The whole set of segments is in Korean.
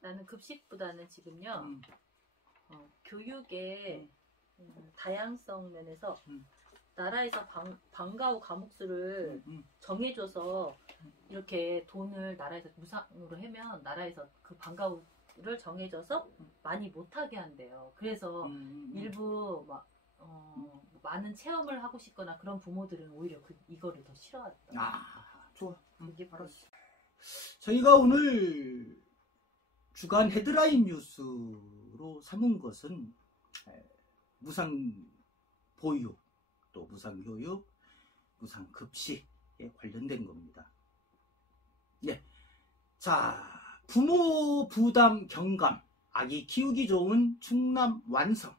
나는 급식보다는 지금요 교육의 다양성 면에서 나라에서 방과 후 과목수를 정해줘서 이렇게 돈을 나라에서 무상으로 하면 나라에서 그 방과 후를 정해줘서 많이 못하게 한대요. 그래서 일부 막 많은 체험을 하고 싶거나 그런 부모들은 오히려 이거를 더 싫어하더라고요. 아, 좋아. 이게 알았어. 저희가 오늘 주간 헤드라인 뉴스로 삼은 것은 무상 보육, 또 무상 교육, 무상 급식에 관련된 겁니다. 예. 자, 부모 부담 경감, 아기 키우기 좋은 충남 완성.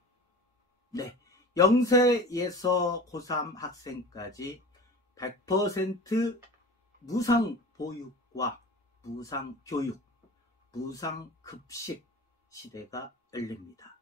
네. 0세에서 고3 학생까지 100% 무상 보육과 무상 교육, 무상 급식 시대가 열립니다.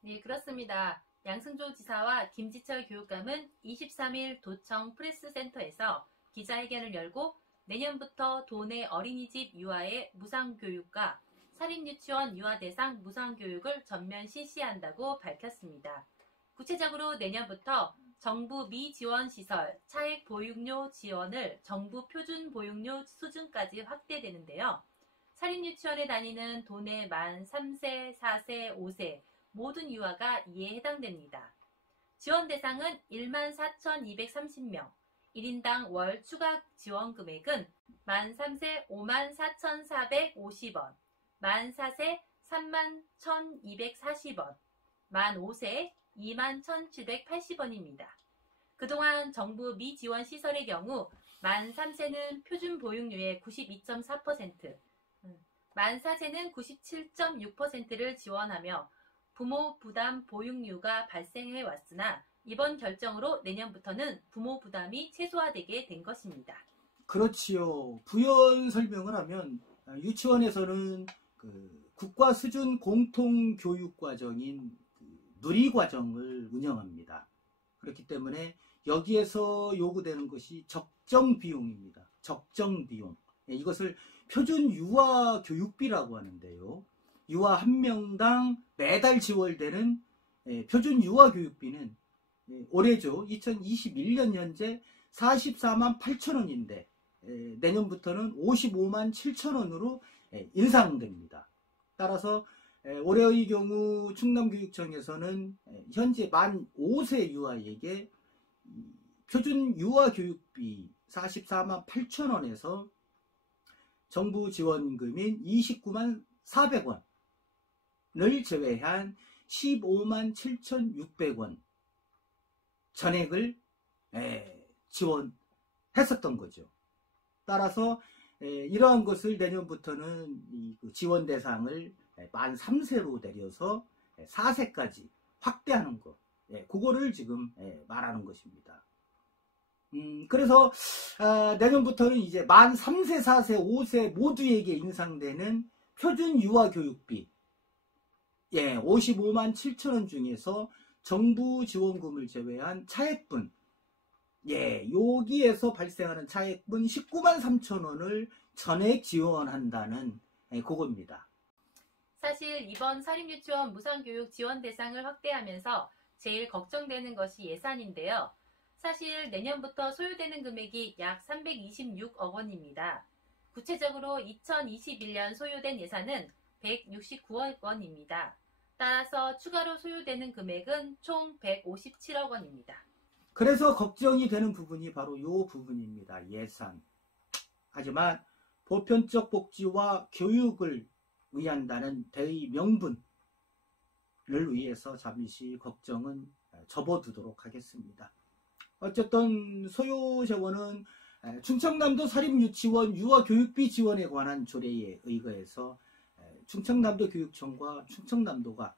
네, 그렇습니다. 양승조 지사와 김지철 교육감은 23일 도청 프레스센터에서 기자회견을 열고 내년부터 도내 어린이집 유아의 무상교육과 사립유치원 유아 대상 무상교육을 전면 실시한다고 밝혔습니다. 구체적으로 내년부터 정부 미지원시설 차액 보육료 지원을 정부 표준 보육료 수준까지 확대되는데요. 사립유치원에 다니는 도내 만 3세, 4세, 5세 모든 유아가 이에 해당됩니다. 지원 대상은 14,230명, 1인당 월 추가 지원 금액은 만 3세 54,450원, 만 4세 31,240원, 만 5세 21,780원입니다. 그동안 정부 미지원 시설의 경우 만 3세는 표준 보육료의 92.4%, 만 4세는 97.6%를 지원하며 부모 부담 보육료가 발생해 왔으나 이번 결정으로 내년부터는 부모 부담이 최소화되게 된 것입니다. 그렇지요. 부연 설명을 하면 유치원에서는 국가 수준 공통 교육 과정인 누리과정을 운영합니다. 그렇기 때문에 여기에서 요구되는 것이 적정 비용입니다. 적정 비용. 이것을 표준 유아 교육비라고 하는데요. 유아 한 명당 매달 지원되는 표준 유아 교육비는 올해죠. 2021년 현재 44만 8천 원인데 내년부터는 55만 7천 원으로 인상됩니다. 따라서 올해의 경우 충남교육청에서는 현재 만 5세 유아에게 표준 유아 교육비 44만 8천 원에서 정부 지원금인 29만 400원을 제외한 15만 7,600원 전액을 지원했었던 거죠. 따라서 이러한 것을 내년부터는 지원 대상을 만 3세로 내려서 4세까지 확대하는 것, 그거를 지금 말하는 것입니다. 그래서 내년부터는 이제 만 3세, 4세, 5세 모두에게 인상되는 표준 유아 교육비 55만 7천 원 중에서 정부 지원금을 제외한 차액분, 여기에서 발생하는 차액분 19만 3천 원을 전액 지원한다는 그겁니다. 사실 이번 사립유치원 무상교육 지원 대상을 확대하면서 제일 걱정되는 것이 예산인데요. 사실 내년부터 소요되는 금액이 약 326억 원입니다. 구체적으로 2021년 소요된 예산은 169억 원입니다. 따라서 추가로 소요되는 금액은 총 157억 원입니다. 그래서 걱정이 되는 부분이 바로 이 부분입니다. 예산. 하지만 보편적 복지와 교육을 위한다는 대의 명분을 위해서 잠시 걱정은 접어두도록 하겠습니다. 어쨌든 소요 재원은 충청남도 사립유치원 유아교육비 지원에 관한 조례에 의거해서 충청남도 교육청과 충청남도가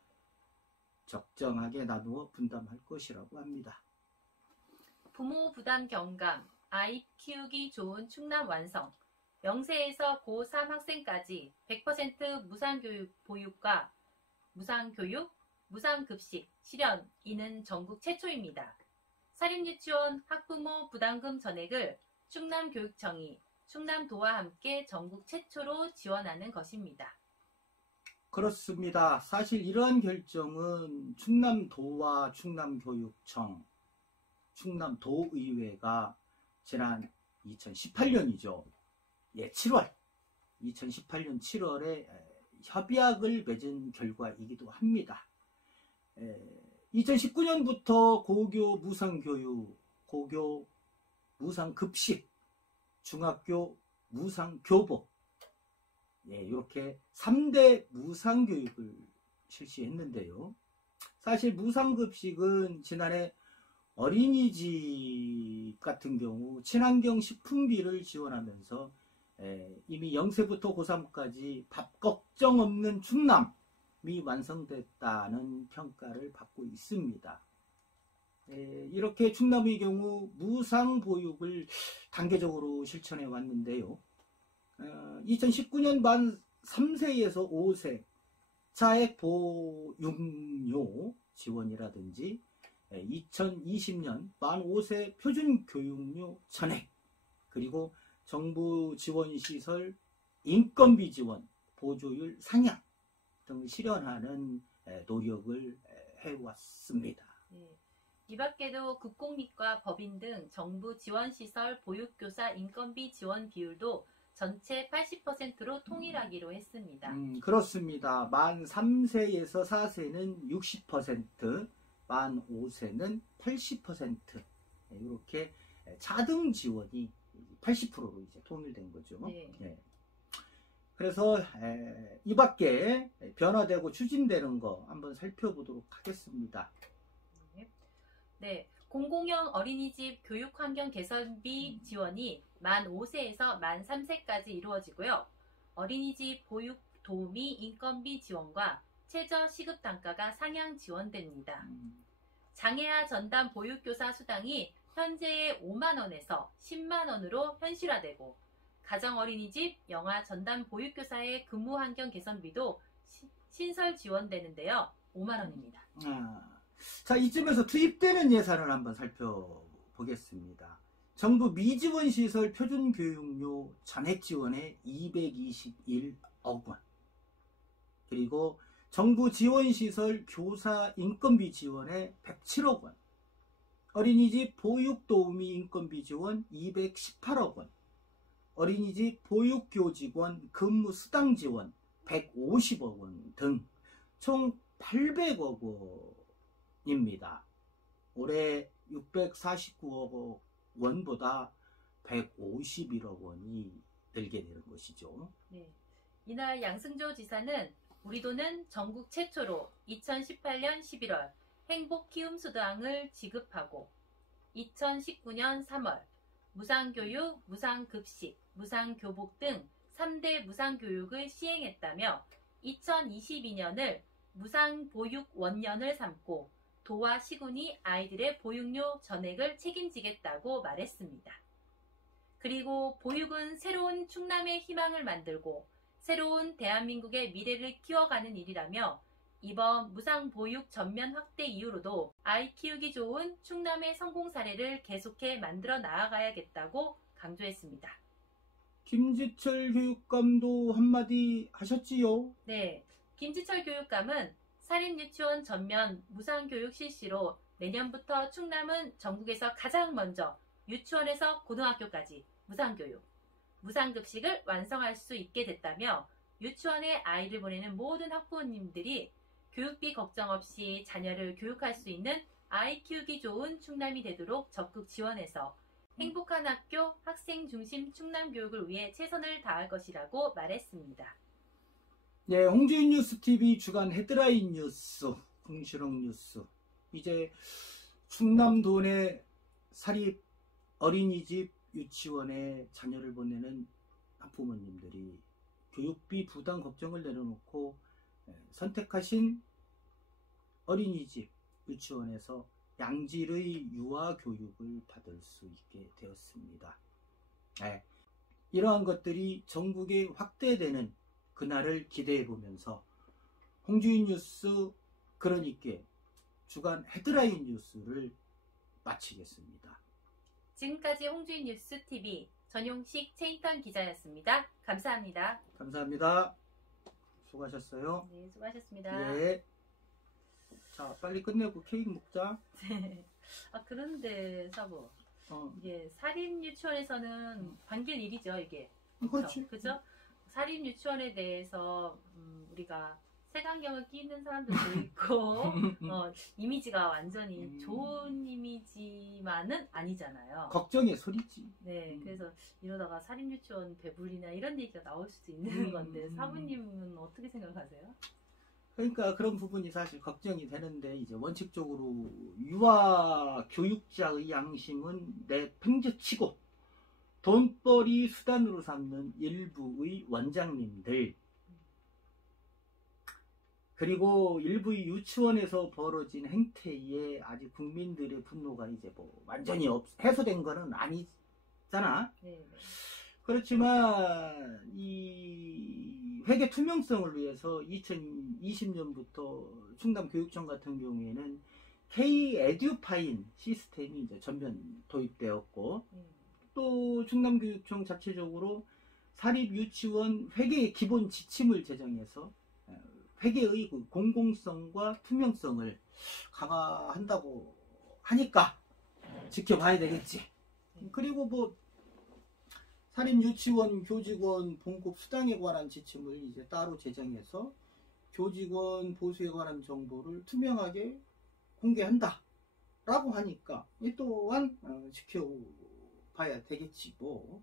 적정하게 나누어 분담할 것이라고 합니다. 부모 부담 경감, 아이 키우기 좋은 충남 완성, 0세에서 고3 학생까지 100% 무상교육 보육과 무상교육, 무상급식 실현, 이는 전국 최초입니다. 사립유치원 학부모 부담금 전액을 충남교육청이 충남도와 함께 전국 최초로 지원하는 것입니다. 그렇습니다. 사실 이러한 결정은 충남도와 충남교육청, 충남도의회가 지난 2018년이죠. 예, 7월. 2018년 7월에 협약을 맺은 결과이기도 합니다. 2019년부터 고교 무상교육, 고교 무상급식, 중학교 무상교복, 예, 이렇게 3대 무상교육을 실시했는데요. 사실 무상급식은 지난해 어린이집 같은 경우 친환경 식품비를 지원하면서 이미 0세부터 고3까지 밥 걱정 없는 충남이 완성됐다는 평가를 받고 있습니다. 이렇게 충남의 경우 무상보육을 단계적으로 실천해 왔는데요. 2019년 만 3세에서 5세 차액 보육료 지원이라든지 2020년 만 5세 표준교육료 전액, 그리고 정부 지원시설 인건비 지원, 보조율 상향 등을 실현하는 노력을 해왔습니다. 네. 이 밖에도 국공립과 법인 등 정부 지원시설 보육교사 인건비 지원 비율도 전체 80%로 통일하기로 했습니다. 그렇습니다. 만 3세에서 4세는 60%, 만 5세는 80%, 이렇게 차등 지원이 80%로 이제 통일된 거죠. 네. 네. 그래서 이 밖에 변화되고 추진되는 거 한번 살펴보도록 하겠습니다. 네. 공공형 어린이집 교육환경 개선비 지원이 만 5세에서 만 3세까지 이루어지고요. 어린이집 보육 도우미 인건비 지원과 최저 시급 단가가 상향 지원됩니다. 장애아 전담 보육교사 수당이 현재의 5만원에서 10만원으로 현실화되고, 가정어린이집 영아 전담 보육교사의 근무 환경 개선비도 신설 지원되는데요. 5만원입니다. 자, 이쯤에서 투입되는 예산을 한번 살펴보겠습니다. 정부 미지원 시설 표준교육료 전액 지원에 221억 원, 그리고 정부 지원시설 교사 인건비 지원에 107억 원, 어린이집 보육도우미 인건비 지원 218억 원, 어린이집 보육교직원 근무수당 지원 150억 원 등 총 800억 원입니다. 올해 649억 원보다 151억 원이 늘게 되는 것이죠. 네. 이날 양승조 지사는 우리 도는 전국 최초로 2018년 11월 행복키움수당을 지급하고 2019년 3월 무상교육, 무상급식, 무상교복 등 3대 무상교육을 시행했다며 2022년을 무상보육원년을 삼고 도와 시군이 아이들의 보육료 전액을 책임지겠다고 말했습니다. 그리고 보육은 새로운 충남의 희망을 만들고 새로운 대한민국의 미래를 키워가는 일이라며 이번 무상보육 전면 확대 이후로도 아이 키우기 좋은 충남의 성공 사례를 계속해 만들어 나아가야겠다고 강조했습니다. 김지철 교육감도 한마디 하셨지요? 네, 김지철 교육감은 사립유치원 전면 무상교육 실시로 내년부터 충남은 전국에서 가장 먼저 유치원에서 고등학교까지 무상교육, 무상급식을 완성할 수 있게 됐다며 유치원에 아이를 보내는 모든 학부모님들이 교육비 걱정 없이 자녀를 교육할 수 있는 아이 키우기 좋은 충남이 되도록 적극 지원해서 행복한 학교, 학생 중심 충남 교육을 위해 최선을 다할 것이라고 말했습니다. 네, 홍주인 뉴스TV 주간 헤드라인 뉴스, 궁시렁 뉴스. 이제 충남도 내 사립 어린이집 유치원에 자녀를 보내는 학부모님들이 교육비 부담 걱정을 내려놓고 선택하신 어린이집 유치원에서 양질의 유아 교육을 받을 수 있게 되었습니다. 이러한 것들이 전국에 확대되는 그날을 기대해 보면서 홍주인 뉴스 그러니까 주간 헤드라인 뉴스를 마치겠습니다. 지금까지 홍주인 뉴스TV 전용식 최인턴 기자였습니다. 감사합니다. 감사합니다. 수고하셨어요. 네, 수고하셨습니다. 네. 자, 빨리 끝내고 케이크 먹자. 네. 아, 그런데 사부, 이게 사립 유치원에서는 반길 일이죠, 이게. 그렇지. 그죠? 사립 유치원에 대해서 우리가 색안경을 끼는 사람들도 있고 이미지가 완전히 좋은 이미지만은 아니잖아요. 걱정의 소리지. 네, 그래서 이러다가 사립 유치원 배불리나 이런 얘기가 나올 수도 있는 건데 사부님은 어떻게 생각하세요? 그러니까 그런 부분이 사실 걱정이 되는데 이제 원칙적으로 유아 교육자의 양심은 내팽개치고 돈벌이 수단으로 삼는 일부의 원장님들 그리고 일부의 유치원에서 벌어진 행태에 아직 국민들의 분노가 이제 뭐 완전히 해소된 거는 아니잖아. 네. 그렇지만 이 회계 투명성을 위해서 2020년부터 충남교육청 같은 경우에는 K-에듀파인 시스템이 이제 전면 도입되었고 또 충남교육청 자체적으로 사립유치원 회계의 기본 지침을 제정해서 회계의 그 공공성과 투명성을 강화한다고 하니까 지켜봐야 되겠지. 그리고 뭐 사립유치원 교직원 봉급 수당에 관한 지침을 이제 따로 제정해서 교직원 보수에 관한 정보를 투명하게 공개한다 라고 하니까 이 또한 지켜봐야 되겠지 뭐.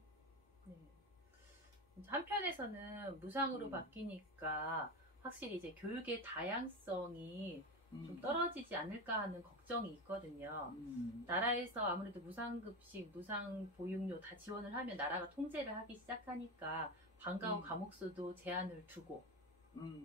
한편에서는 무상으로 바뀌니까 확실히 이제 교육의 다양성이 좀 떨어지지 않을까 하는 걱정이 있거든요. 나라에서 아무래도 무상급식, 무상보육료 다 지원을 하면 나라가 통제를 하기 시작하니까 방과 후 과목수도 제한을 두고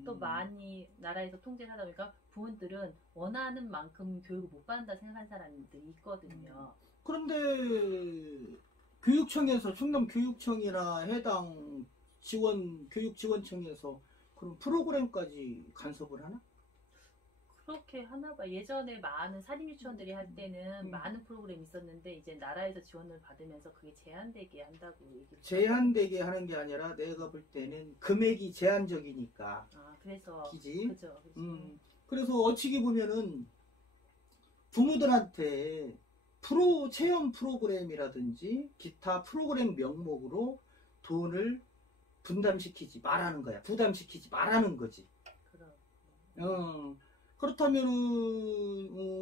또 많이 나라에서 통제를 하다 보니까 부모들은 원하는 만큼 교육을 못 받는다 생각하는 사람들이 있거든요. 그런데 교육청에서 충남교육청이나 해당 교육지원청에서 그럼 프로그램까지 간섭을 하나? 그렇게 하나 봐. 예전에 많은 사립유치원들이 할 때는 많은 프로그램이 있었는데 이제 나라에서 지원을 받으면서 그게 제한되게 한다고 얘기를 제한되게 하는 게 아니라 내가 볼 때는 금액이 제한적이니까. 아, 그래서 그지? 그죠. 그래서 어찌기 보면은 부모들한테 체험 프로그램이라든지 기타 프로그램 명목으로 돈을 부담시키지 말라는 거야. 부담시키지 말라는 거지. 그렇다면은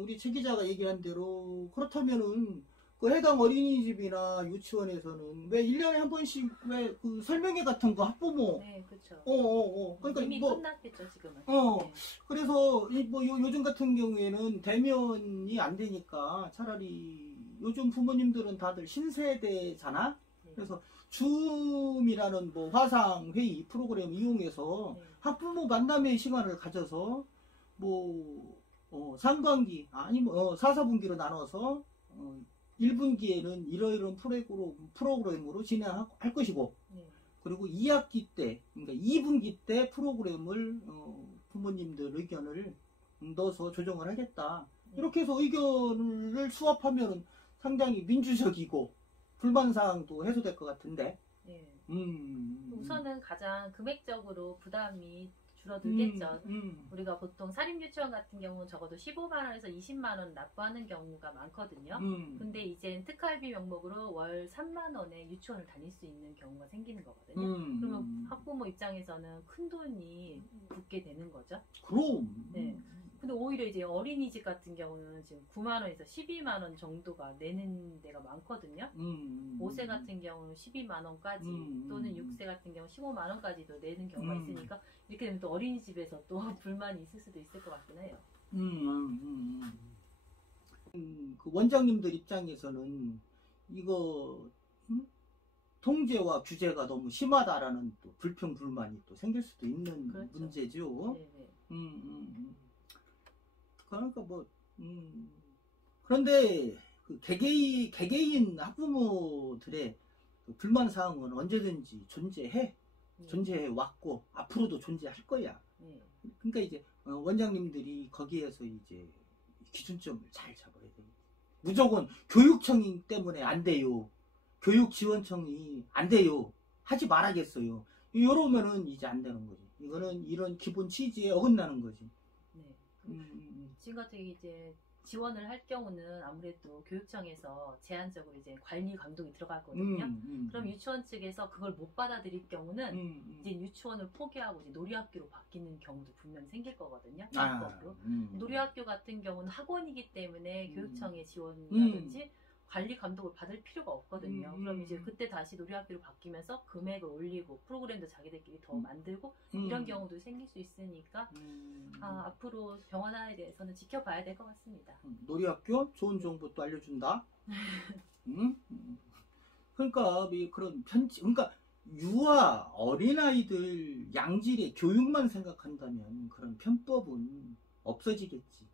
우리 최 기자가 얘기한 대로 그렇다면은 그 해당 어린이집이나 유치원에서는 왜 1년에 한 번씩 왜 그 설명회 같은 거 학부모 네, 그렇죠. 그러니까 이미 뭐 끝났겠죠, 지금은. 네. 그래서 뭐 요즘 같은 경우에는 대면이 안 되니까 차라리 요즘 부모님들은 다들 신세대잖아. 그래서 줌이라는 뭐 화상 회의 프로그램 이용해서 학부모 만남의 시간을 가져서 뭐 상반기 아니면 4, 4분기로 나눠서 1분기에는 이러이러한 프로그램으로 진행할 것이고 그리고 2학기 때 그러니까 2분기 때 프로그램을 부모님들 의견을 넣어서 조정을 하겠다. 이렇게 해서 의견을 수합하면 상당히 민주적이고 불만사항도 해소될 것 같은데. 우선은 가장 금액적으로 부담이 줄어들겠죠. 우리가 보통 사립유치원 같은 경우는 적어도 15만원에서 20만원 납부하는 경우가 많거든요. 근데 이제 특활비 명목으로 월 3만원에 유치원을 다닐 수 있는 경우가 생기는 거거든요. 그러면 학부모 입장에서는 큰 돈이 붙게 되는 거죠. 그럼. 네. 근데 오히려 이제 어린이집 같은 경우는 지금 9만원에서 12만원 정도가 내는 데가 많거든요. 5세 같은 경우는 12만원까지 또는 6세 같은 경우 15만원까지도 내는 경우가 있으니까 이렇게 되면 또 어린이집에서 또 불만이 있을 수도 있을 것 같긴 해요. 그 원장님들 입장에서는 이거 통제와 규제가 너무 심하다라는 또 불평불만이 또 생길 수도 있는 그렇죠. 문제죠. 네네. 그러니까 뭐 그런데 그 개개인 학부모들의 그 불만 사항은 언제든지 존재해 왔고 앞으로도 존재할 거야. 그러니까 이제 원장님들이 거기에서 이제 기준점을 잘 잡아야 돼. 무조건 교육청 때문에 안 돼요. 교육지원청이 안 돼요. 하지 말아야겠어요. 이러면은 이제 안 되는 거지. 이거는 이런 기본 취지에 어긋나는 거지. 네. 지금 같은 이제 지원을 할 경우는 아무래도 교육청에서 제한적으로 이제 관리 감독이 들어가거든요. 그럼 유치원 측에서 그걸 못 받아들일 경우는 이제 유치원을 포기하고 이제 놀이학교로 바뀌는 경우도 분명히 생길 거거든요. 놀이학교 같은 경우는 학원이기 때문에 교육청의 지원이라든지 관리 감독을 받을 필요가 없거든요. 그럼 이제 그때 다시 놀이학교로 바뀌면서 금액을 올리고 프로그램도 자기들끼리 더 만들고 이런 경우도 생길 수 있으니까 앞으로 병원 하나에 대해서는 지켜봐야 될 것 같습니다. 놀이학교 좋은 정보 또 알려준다. 그러니까 그런 그러니까 유아 어린아이들 양질의 교육만 생각한다면 그런 편법은 없어지겠지.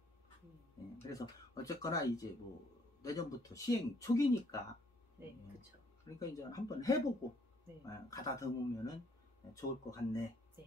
그래서 어쨌거나 이제 뭐 내년부터 시행 초기니까. 네, 그렇죠. 그러니까 이제 한번 해보고 네. 가다듬으면은 좋을 것 같네. 네.